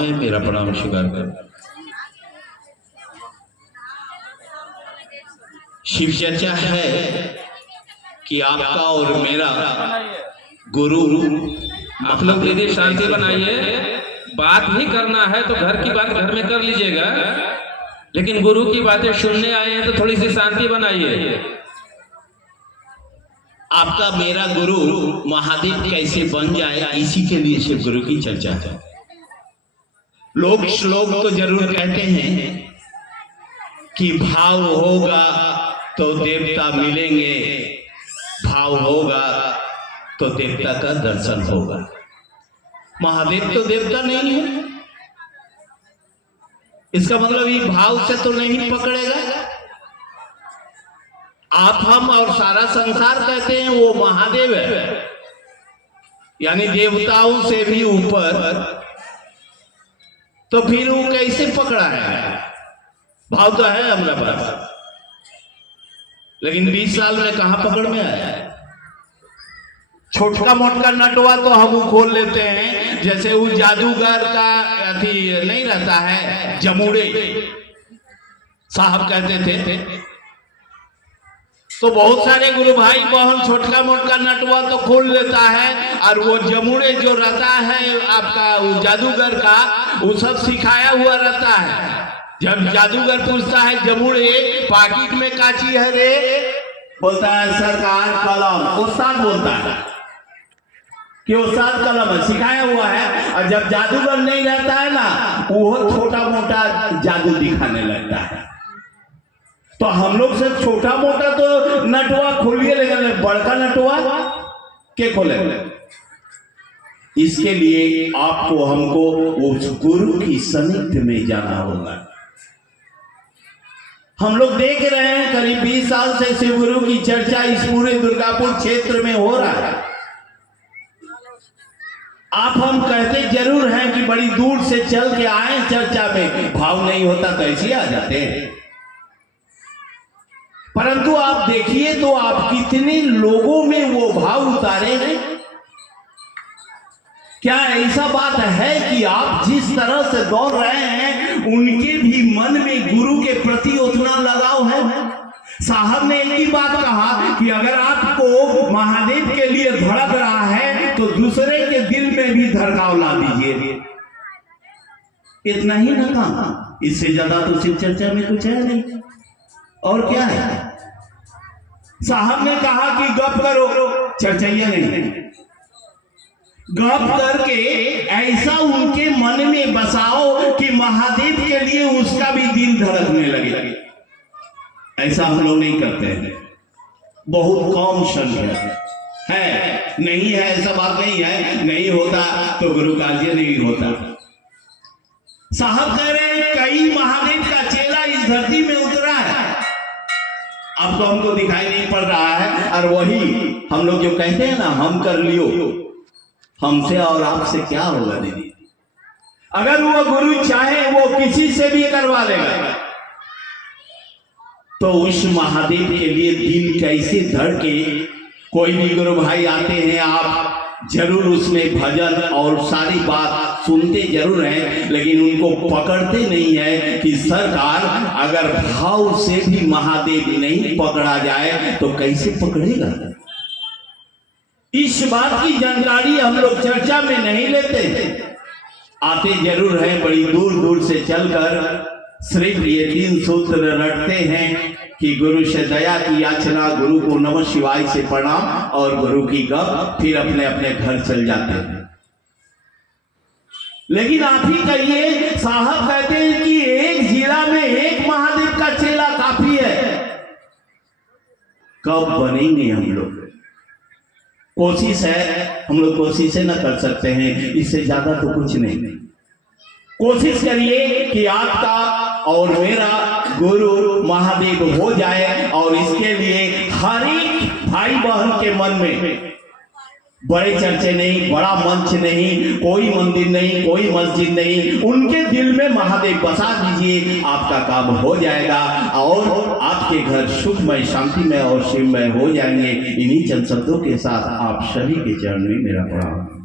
है, मेरा प्रणाम स्वीकार कर। शिव चर्चा है कि आपका और मेरा गुरु, आप लोग दीदी शांति बनाइए। बात भी करना है तो घर की बात घर में कर लीजिएगा, लेकिन गुरु की बातें सुनने आए हैं तो थोड़ी सी शांति बनाइए। आपका मेरा गुरु महादेव कैसे बन जाए, इसी के लिए शिव गुरु की चर्चा है। लोग श्लोक तो जरूर कहते हैं कि भाव होगा तो देवता मिलेंगे, भाव होगा तो देवता का दर्शन होगा। महादेव तो देवता नहीं है, इसका मतलब ये भाव से तो नहीं पकड़ेगा। आप, हम और सारा संसार कहते हैं वो महादेव है, यानी देवताओं से भी ऊपर, तो फिर वो कैसे पकड़ा है? भाव तो है हमारे पास, लेकिन 20 साल में कहां पकड़ में आया? छोटका मोटका नटवा तो हम खोल लेते हैं, जैसे वो जादूगर का अथी नहीं रहता है, जमुड़े साहब कहते थे, तो बहुत सारे गुरु भाई बहन छोटका मोटका नटवा तो खोल लेता है, और वो जमुड़े जो रहता है आपका वो जादूगर का, वो सब सिखाया हुआ रहता है। जब जादूगर पूछता है जमुड़े पाकिट में काची है रे, बोलता है सरकार कलम। उस्ताद बोलता है कि उस्ताद कलम है, सिखाया हुआ है। और जब जादूगर नहीं रहता है ना, वो छोटा मोटा जादू दिखाने लगता है। तो हम लोग से छोटा मोटा तो नटवा खोलिए, लेकिन बड़का नटवा के खोले? इसके लिए आपको हमको उस गुरु की सनिध में जाना होगा। हम लोग देख रहे हैं करीब 20 साल से शिव गुरु की चर्चा इस पूरे दुर्गापुर क्षेत्र में हो रहा है। आप हम कहते जरूर हैं कि बड़ी दूर से चल के आए चर्चा में, भाव नहीं होता तो ऐसे आ जाते हैं। परंतु आप देखिए तो आप कितने लोगों में वो भाव उतारे हैं। क्या ऐसा बात है कि आप जिस तरह से दौड़ रहे हैं उनके भी मन में गुरु के प्रति उतना लगाव है? साहब ने एक ही बात कहा कि अगर आपको महादेव के लिए धड़क रहा है तो दूसरे के दिल में भी धड़काव ला दीजिए। इतना ही ना काम, इससे ज्यादा तो शिव चर्चा में कुछ है नहीं। और क्या है? साहब ने कहा कि गप करो, चर्चाइया नहीं, गप करके ऐसा उनके मन में बसाओ कि महादेव के लिए उसका भी दिल धड़कने लगे। ऐसा हम लोग नहीं करते हैं, बहुत कम संख्या है। नहीं है ऐसा बात नहीं है, नहीं होता तो गुरु कार्य नहीं होता। साहब कह रहे हैं कई महादेव का चेला इस धरती में उतरा है, अब तो हमको दिखाई नहीं पड़ रहा है। और वही हम लोग जो कहते हैं ना, हम कर लियो, हमसे और आपसे क्या होगा दीदी? अगर वो गुरु चाहे वो किसी से भी करवा लेगा, तो उस महादेव के लिए दिल कैसे धड़के? कोई भी गुरु भाई आते हैं, आप जरूर उसमें भजन और सारी बात सुनते जरूर हैं, लेकिन उनको पकड़ते नहीं है कि सरकार अगर भाव से भी महादेव नहीं पकड़ा जाए तो कैसे पकड़ेगा? इस बात की जानकारी हम लोग चर्चा में नहीं लेते। आते जरूर हैं बड़ी दूर दूर से चलकर, सिर्फ ये 3 सूत्र रटते हैं कि गुरु से दया की याचना, गुरु को नमः शिवाय से प्रणाम और गुरु की गप, फिर अपने अपने घर चल जाते हैं। लेकिन आप ही कहिए, साहब कहते हैं कि एक जिला में एक महादेव का चेला काफी है। कब बनेंगे हम लोग? कोशिश है, हम लोग कोशिश न कर सकते हैं, इससे ज्यादा तो कुछ नहीं। कोशिश करिए कि आपका और मेरा गुरु महादेव हो जाए, और इसके लिए हर एक भाई बहन के मन में बड़े चर्चे नहीं, बड़ा मंच नहीं, कोई मंदिर नहीं, कोई मस्जिद नहीं, उनके दिल में महादेव बसा दीजिए, आपका काम हो जाएगा और आपके घर सुखमय, शांतिमय और शिवमय हो जाएंगे। इन्हीं चंद शब्दों के साथ आप सभी के चरण में मेरा प्रणाम।